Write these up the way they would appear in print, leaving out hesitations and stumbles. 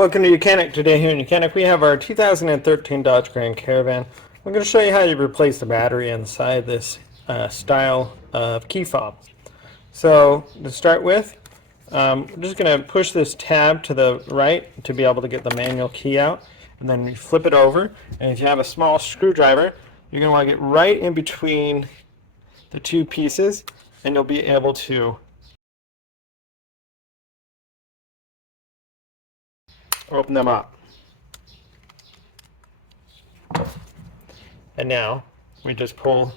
Welcome to YOUCANIC. Today here in YOUCANIC we have our 2013 Dodge Grand Caravan. I'm going to show you how you replace the battery inside this style of key fob. So to start with, we're just going to push this tab to the right to be able to get the manual key out, and then you flip it over, and if you have a small screwdriver you're going to want to get right in between the two pieces and you'll be able to open them up. And now we just pull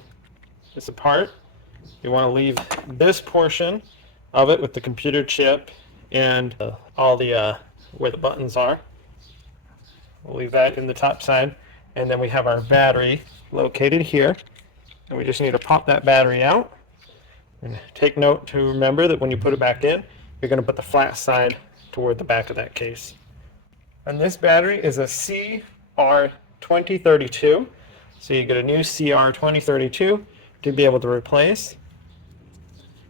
this apart. You want to leave this portion of it with the computer chip and all the where the buttons are. We'll leave that in the top side, and then we have our battery located here, and we just need to pop that battery out. And take note to remember that when you put it back in, you're going to put the flat side toward the back of that case. And this battery is a CR2032, so you get a new CR2032 to be able to replace,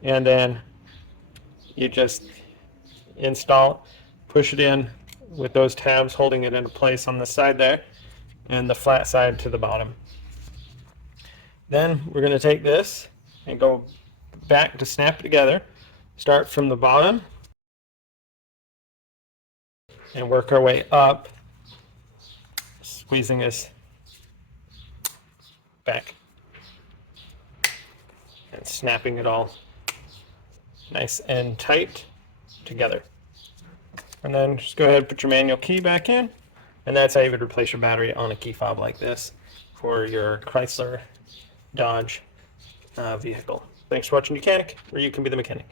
and then you just install, push it in with those tabs holding it into place on the side there, and the flat side to the bottom. Then we're going to take this and go back to snap it together. Start from the bottom and work our way up, squeezing this back and snapping it all nice and tight together. And then just go ahead and put your manual key back in, and that's how you would replace your battery on a key fob like this for your Chrysler Dodge vehicle. Thanks for watching YOUCANIC, where you can be the mechanic.